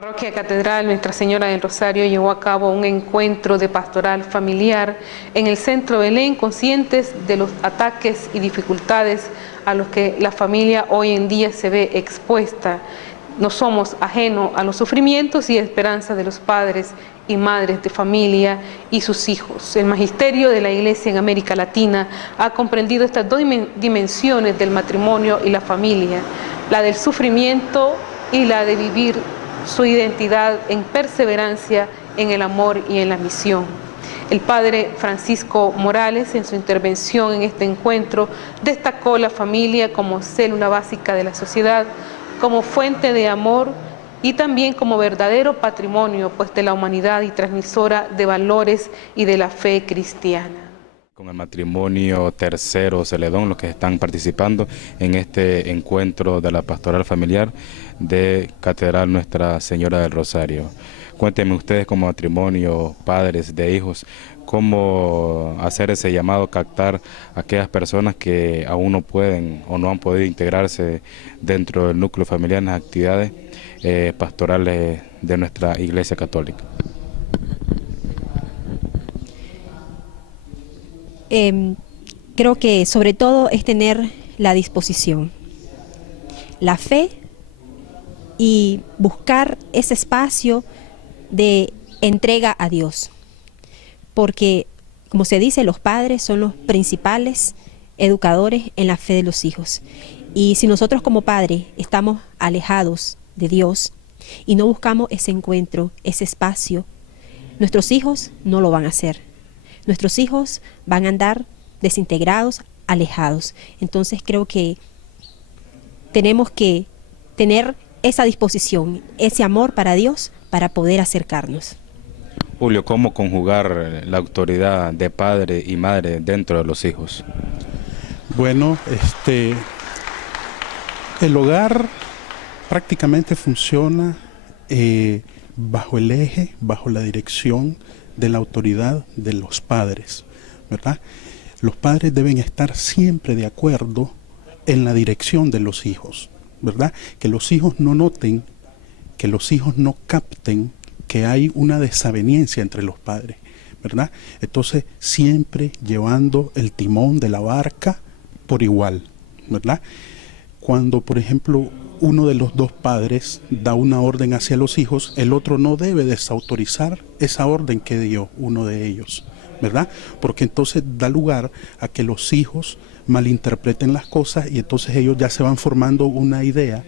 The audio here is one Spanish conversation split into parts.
Parroquia Catedral Nuestra Señora del Rosario llevó a cabo un encuentro de pastoral familiar en el centro Belén, conscientes de los ataques y dificultades a los que la familia hoy en día se ve expuesta. No somos ajenos a los sufrimientos y esperanzas de los padres y madres de familia y sus hijos. El magisterio de la Iglesia en América Latina ha comprendido estas dos dimensiones del matrimonio y la familia, la del sufrimiento y la de vivir su identidad en perseverancia, en el amor y en la misión. El padre Francisco Morales, en su intervención en este encuentro, destacó la familia como célula básica de la sociedad, como fuente de amor y también como verdadero patrimonio pues, de la humanidad y transmisora de valores y de la fe cristiana. Con el matrimonio Tercero Celedón, los que están participando en este encuentro de la pastoral familiar de Catedral Nuestra Señora del Rosario. Cuéntenme ustedes como matrimonio, padres de hijos, cómo hacer ese llamado, captar a aquellas personas que aún no pueden o no han podido integrarse dentro del núcleo familiar en las actividades pastorales de nuestra Iglesia Católica. Creo que sobre todo es tener la disposición, la fe y buscar ese espacio de entrega a Dios, porque como se dice, los padres son los principales educadores en la fe de los hijos, y si nosotros como padres estamos alejados de Dios y no buscamos ese encuentro, ese espacio, nuestros hijos no lo van a hacer. Nuestros hijos van a andar desintegrados, alejados. Entonces creo que tenemos que tener esa disposición, ese amor para Dios para poder acercarnos. Julio, ¿cómo conjugar la autoridad de padre y madre dentro de los hijos? Bueno, el hogar prácticamente funciona bajo el eje, bajo la dirección de la autoridad de los padres, ¿verdad? Los padres deben estar siempre de acuerdo en la dirección de los hijos, ¿verdad? Que los hijos no noten, que los hijos no capten que hay una desaveniencia entre los padres, ¿verdad? Entonces, siempre llevando el timón de la barca por igual, ¿verdad? Cuando, por ejemplo, uno de los dos padres da una orden hacia los hijos, el otro no debe desautorizar esa orden que dio uno de ellos, ¿verdad? Porque entonces da lugar a que los hijos malinterpreten las cosas y entonces ellos ya se van formando una idea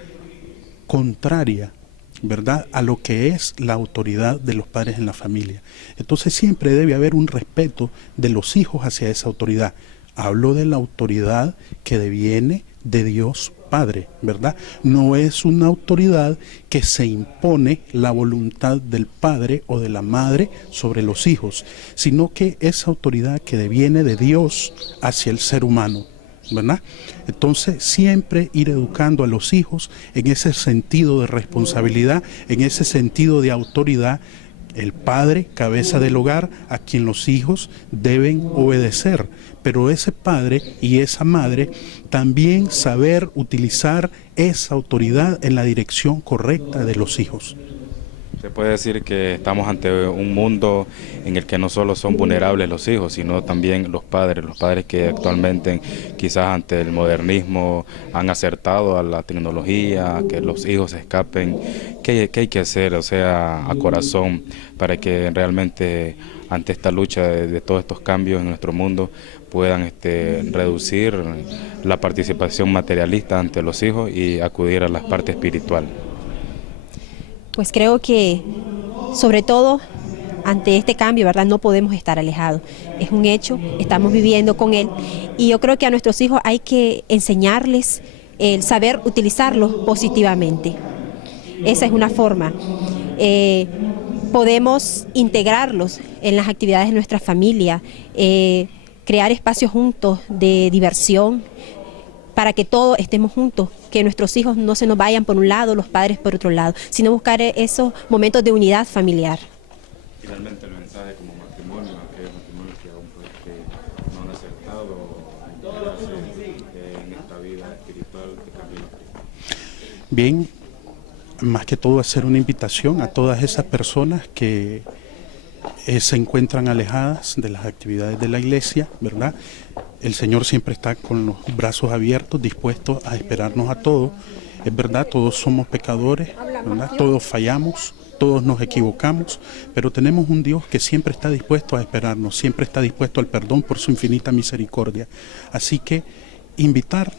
contraria, ¿verdad?, a lo que es la autoridad de los padres en la familia. Entonces siempre debe haber un respeto de los hijos hacia esa autoridad. Hablo de la autoridad que deviene de Dios Padre, ¿verdad? No es una autoridad que se impone la voluntad del padre o de la madre sobre los hijos, sino que es autoridad que deviene de Dios hacia el ser humano, ¿verdad? Entonces siempre ir educando a los hijos en ese sentido de responsabilidad, en ese sentido de autoridad. El padre, cabeza del hogar, a quien los hijos deben obedecer, pero ese padre y esa madre también saber utilizar esa autoridad en la dirección correcta de los hijos. Se puede decir que estamos ante un mundo en el que no solo son vulnerables los hijos, sino también los padres que actualmente quizás ante el modernismo han acertado a la tecnología, a que los hijos escapen. ¿Qué hay que hacer, o sea, a corazón, para que realmente ante esta lucha de todos estos cambios en nuestro mundo puedan reducir la participación materialista ante los hijos y acudir a la parte espiritual? Pues creo que, sobre todo, ante este cambio, ¿verdad?, no podemos estar alejados. Es un hecho, estamos viviendo con él. Y yo creo que a nuestros hijos hay que enseñarles el saber utilizarlos positivamente. Esa es una forma. Podemos integrarlos en las actividades de nuestra familia, crear espacios juntos de diversión, para que todos estemos juntos, que nuestros hijos no se nos vayan por un lado, los padres por otro lado, sino buscar esos momentos de unidad familiar. Finalmente el mensaje como matrimonio, aquellos matrimonios que aún no han aceptado integrarse en esta vida espiritual de camino. Bien, más que todo hacer una invitación a todas esas personas que se encuentran alejadas de las actividades de la iglesia, ¿verdad? El Señor siempre está con los brazos abiertos, dispuesto a esperarnos a todos. Es verdad, todos somos pecadores, ¿verdad? Todos fallamos, todos nos equivocamos, pero tenemos un Dios que siempre está dispuesto a esperarnos, siempre está dispuesto al perdón por su infinita misericordia. Así que invitar,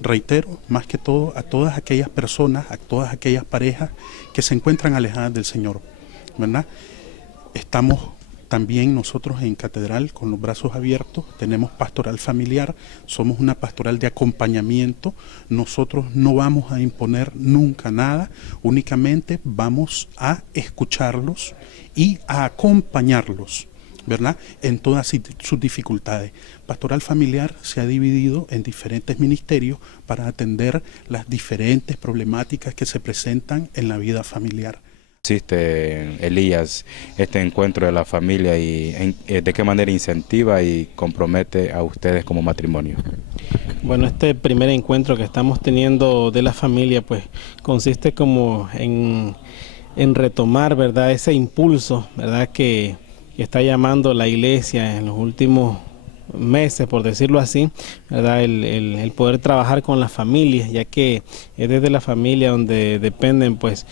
reitero, más que todo a todas aquellas personas, a todas aquellas parejas que se encuentran alejadas del Señor, ¿verdad? Estamos también nosotros en Catedral con los brazos abiertos, tenemos pastoral familiar, somos una pastoral de acompañamiento, nosotros no vamos a imponer nunca nada, únicamente vamos a escucharlos y a acompañarlos, ¿verdad? En todas sus dificultades. Pastoral familiar se ha dividido en diferentes ministerios para atender las diferentes problemáticas que se presentan en la vida familiar. Existe, Elías, este encuentro de la familia y de qué manera incentiva y compromete a ustedes como matrimonio. Bueno, este primer encuentro que estamos teniendo de la familia pues consiste como en retomar, ¿verdad?, ese impulso, ¿verdad?, que está llamando la iglesia en los últimos meses, por decirlo así, ¿verdad? El poder trabajar con las familias, ya que es desde la familia donde dependen pues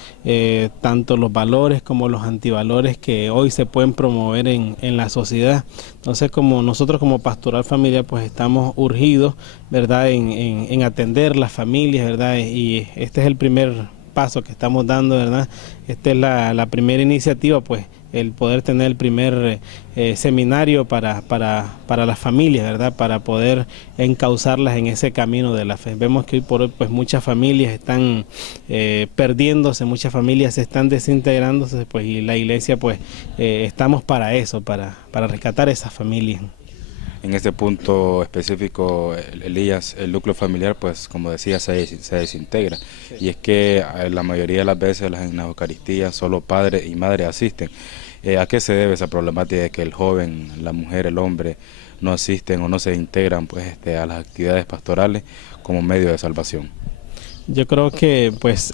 tanto los valores como los antivalores que hoy se pueden promover en la sociedad. Entonces, como nosotros como pastoral familiar pues estamos urgidos, ¿verdad?, en atender las familias, ¿verdad? Y este es el primer paso que estamos dando, ¿verdad? Esta es la primera iniciativa, pues el poder tener el primer seminario para las familias, ¿verdad?, para poder encauzarlas en ese camino de la fe. Vemos que hoy por hoy pues muchas familias están perdiéndose, muchas familias se están desintegrándose, pues, y la iglesia pues estamos para eso, para rescatar esas familias. En este punto específico, Elías, el núcleo familiar, pues como decía, se desintegra. Y es que la mayoría de las veces en las Eucaristías solo padre y madre asisten. ¿A qué se debe esa problemática de que el joven, la mujer, el hombre no asisten o no se integran pues a las actividades pastorales como medio de salvación? Yo creo que pues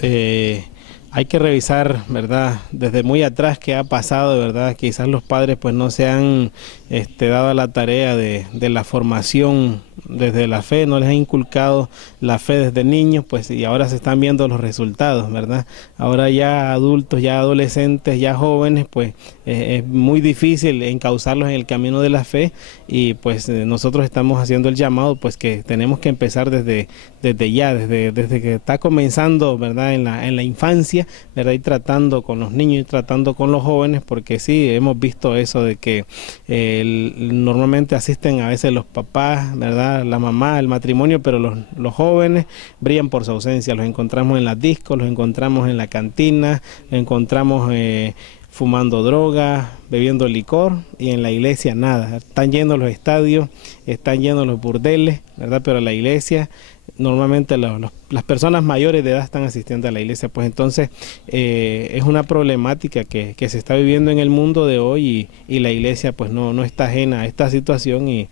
hay que revisar, ¿verdad?, desde muy atrás qué ha pasado, ¿verdad? Quizás los padres pues no se han dado la tarea de la formación desde la fe, no les ha inculcado la fe desde niños, pues, y ahora se están viendo los resultados, ¿verdad? Ahora ya adultos, ya adolescentes, ya jóvenes, pues es muy difícil encauzarlos en el camino de la fe, y pues nosotros estamos haciendo el llamado, pues que tenemos que empezar desde que está comenzando, ¿verdad?, en la infancia, ¿verdad?, y tratando con los niños y tratando con los jóvenes, porque sí, hemos visto eso de que normalmente asisten a veces los papás, ¿verdad?, la mamá, el matrimonio, pero los jóvenes brillan por su ausencia. Los encontramos en las discos, los encontramos en la cantina, los encontramos fumando droga, bebiendo licor, y en la iglesia nada. Están llenos los estadios, están llenos los burdeles, ¿verdad?, pero la iglesia, normalmente las personas mayores de edad están asistiendo a la iglesia, pues entonces es una problemática que se está viviendo en el mundo de hoy, y la iglesia pues no está ajena a esta situación, y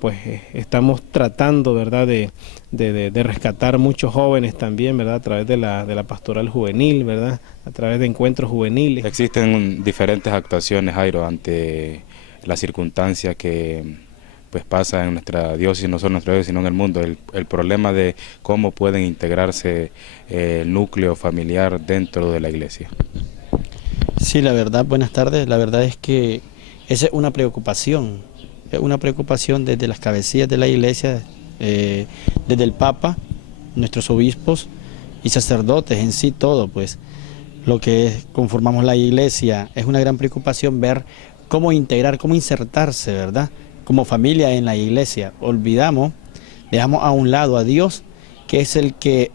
pues estamos tratando, ¿verdad?, de rescatar muchos jóvenes también, ¿verdad?, a través de la pastoral juvenil, ¿verdad?, a través de encuentros juveniles. Existen diferentes actuaciones, Jairo, ante la circunstancia que pues pasa en nuestra diócesis, no solo en nuestra diócesis, sino en el mundo, el problema de cómo pueden integrarse el núcleo familiar dentro de la iglesia. Sí, la verdad, buenas tardes, la verdad es que esa es una preocupación desde las cabecillas de la iglesia, desde el Papa, nuestros obispos y sacerdotes en sí, todo, pues lo que conformamos la iglesia, es una gran preocupación ver cómo integrar, cómo insertarse, ¿verdad?, como familia en la iglesia. Dejamos a un lado a Dios, que es el que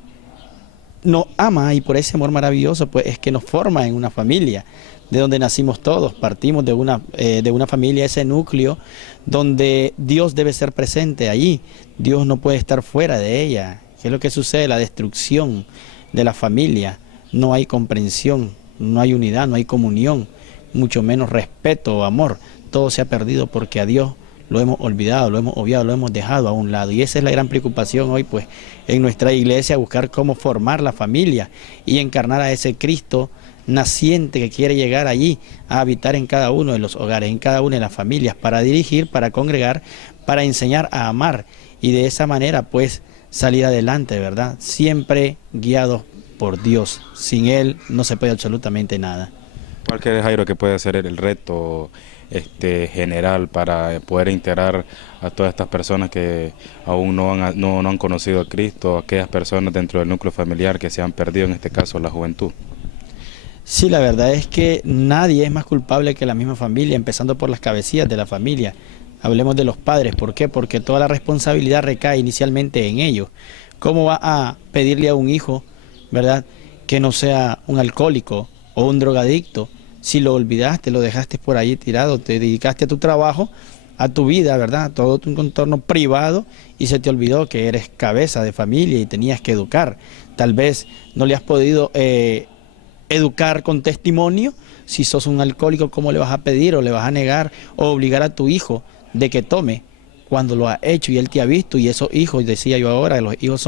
nos ama, y por ese amor maravilloso pues es que nos forma en una familia, de donde nacimos todos, partimos de una familia, ese núcleo donde Dios debe ser presente allí, Dios no puede estar fuera de ella. ¿Qué es lo que sucede? La destrucción de la familia, no hay comprensión, no hay unidad, no hay comunión, mucho menos respeto o amor, todo se ha perdido porque a Dios lo hemos olvidado, lo hemos obviado, lo hemos dejado a un lado. Y esa es la gran preocupación hoy, pues, en nuestra iglesia, buscar cómo formar la familia y encarnar a ese Cristo naciente que quiere llegar allí a habitar en cada uno de los hogares, en cada una de las familias, para dirigir, para congregar, para enseñar a amar y de esa manera pues salir adelante, ¿verdad? Siempre guiados por Dios. Sin Él no se puede absolutamente nada. ¿Cuál crees, Jairo, que puede ser el reto general para poder integrar a todas estas personas que aún no han conocido a Cristo, aquellas personas dentro del núcleo familiar que se han perdido, en este caso la juventud? Sí, la verdad es que nadie es más culpable que la misma familia, empezando por las cabecillas de la familia. Hablemos de los padres, ¿por qué? Porque toda la responsabilidad recae inicialmente en ellos. ¿Cómo va a pedirle a un hijo, verdad, que no sea un alcohólico o un drogadicto? Si lo olvidaste, lo dejaste por ahí tirado, te dedicaste a tu trabajo, a tu vida, ¿verdad? A todo tu entorno privado y se te olvidó que eres cabeza de familia y tenías que educar. Tal vez no le has podido educar con testimonio. Si sos un alcohólico, ¿cómo le vas a pedir o le vas a negar o obligar a tu hijo de que tome cuando lo ha hecho y él te ha visto? Y esos hijos, decía yo ahora, los hijos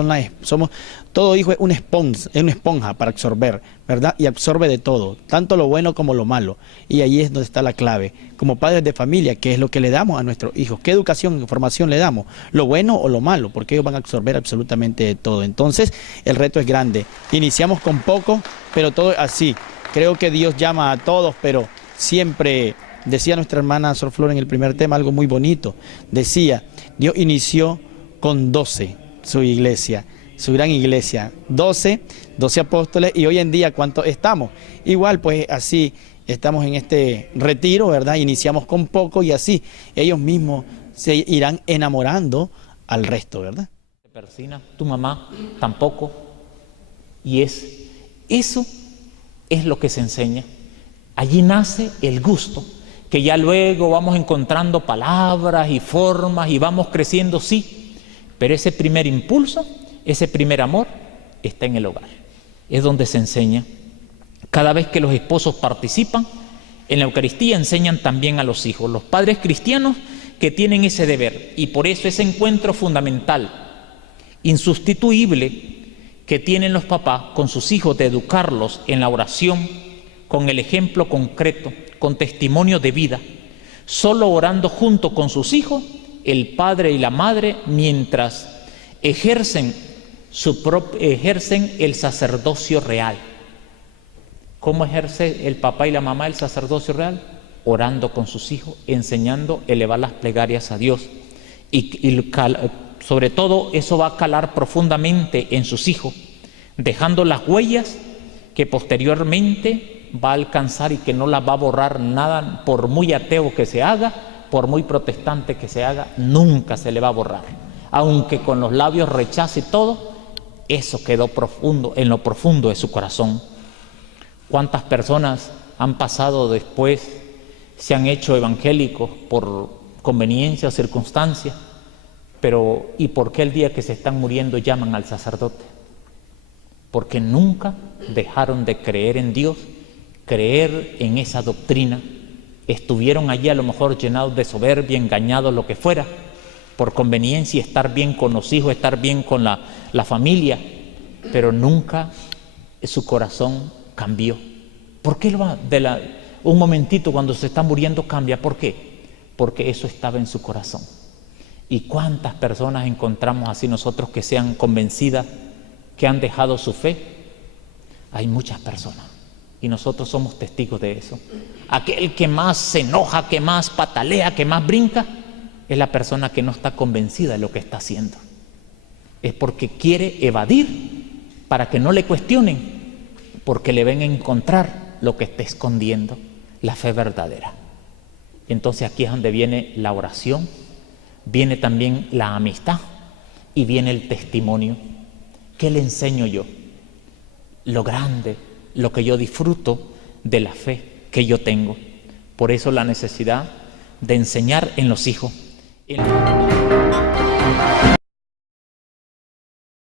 todo hijo es una esponja para absorber, ¿verdad? Y absorbe de todo, tanto lo bueno como lo malo. Y ahí es donde está la clave. Como padres de familia, ¿qué es lo que le damos a nuestros hijos? ¿Qué educación, información le damos? ¿Lo bueno o lo malo? Porque ellos van a absorber absolutamente de todo. Entonces, el reto es grande. Iniciamos con poco, pero todo es así. Creo que Dios llama a todos, pero siempre, decía nuestra hermana Sor Flor en el primer tema, algo muy bonito. Decía, Dios inició con 12 su iglesia, su gran iglesia, 12 apóstoles, y hoy en día, ¿cuántos estamos? Igual, pues así, estamos en este retiro, ¿verdad? Iniciamos con poco y así, ellos mismos se irán enamorando al resto, ¿verdad? Persina, tu mamá tampoco, y eso es lo que se enseña. Allí nace el gusto, que ya luego vamos encontrando palabras y formas y vamos creciendo, sí, pero ese primer impulso, ese primer amor está en el hogar, es donde se enseña. Cada vez que los esposos participan en la Eucaristía, enseñan también a los hijos, los padres cristianos que tienen ese deber, y por eso ese encuentro fundamental, insustituible, que tienen los papás con sus hijos de educarlos en la oración, con el ejemplo concreto, con testimonio de vida, solo orando junto con sus hijos, el padre y la madre, mientras ejercen el sacerdocio real. ¿Cómo ejerce el papá y la mamá el sacerdocio real? Orando con sus hijos, enseñando a elevar las plegarias a Dios. Sobre todo eso va a calar profundamente en sus hijos, dejando las huellas que posteriormente va a alcanzar y que no las va a borrar nada, por muy ateo que se haga, por muy protestante que se haga, nunca se le va a borrar. Aunque con los labios rechace todo, eso quedó profundo, en lo profundo de su corazón. ¿Cuántas personas han pasado después, se han hecho evangélicos por conveniencia o circunstancia? Pero ¿y por qué el día que se están muriendo llaman al sacerdote? Porque nunca dejaron de creer en Dios, creer en esa doctrina. Estuvieron allí a lo mejor llenados de soberbia, engañados, lo que fuera, por conveniencia, estar bien con los hijos, estar bien con la familia, pero nunca su corazón cambió. ¿Por qué un momentito cuando se está muriendo cambia? ¿Por qué? Porque eso estaba en su corazón. ¿Y cuántas personas encontramos así nosotros que sean convencidas, que han dejado su fe? Hay muchas personas y nosotros somos testigos de eso. Aquel que más se enoja, que más patalea, que más brinca, es la persona que no está convencida de lo que está haciendo. Es porque quiere evadir para que no le cuestionen, porque le ven a encontrar lo que está escondiendo, la fe verdadera. Entonces aquí es donde viene la oración, viene también la amistad y viene el testimonio. ¿Qué le enseño yo? Lo grande, lo que yo disfruto de la fe que yo tengo. Por eso la necesidad de enseñar en los hijos.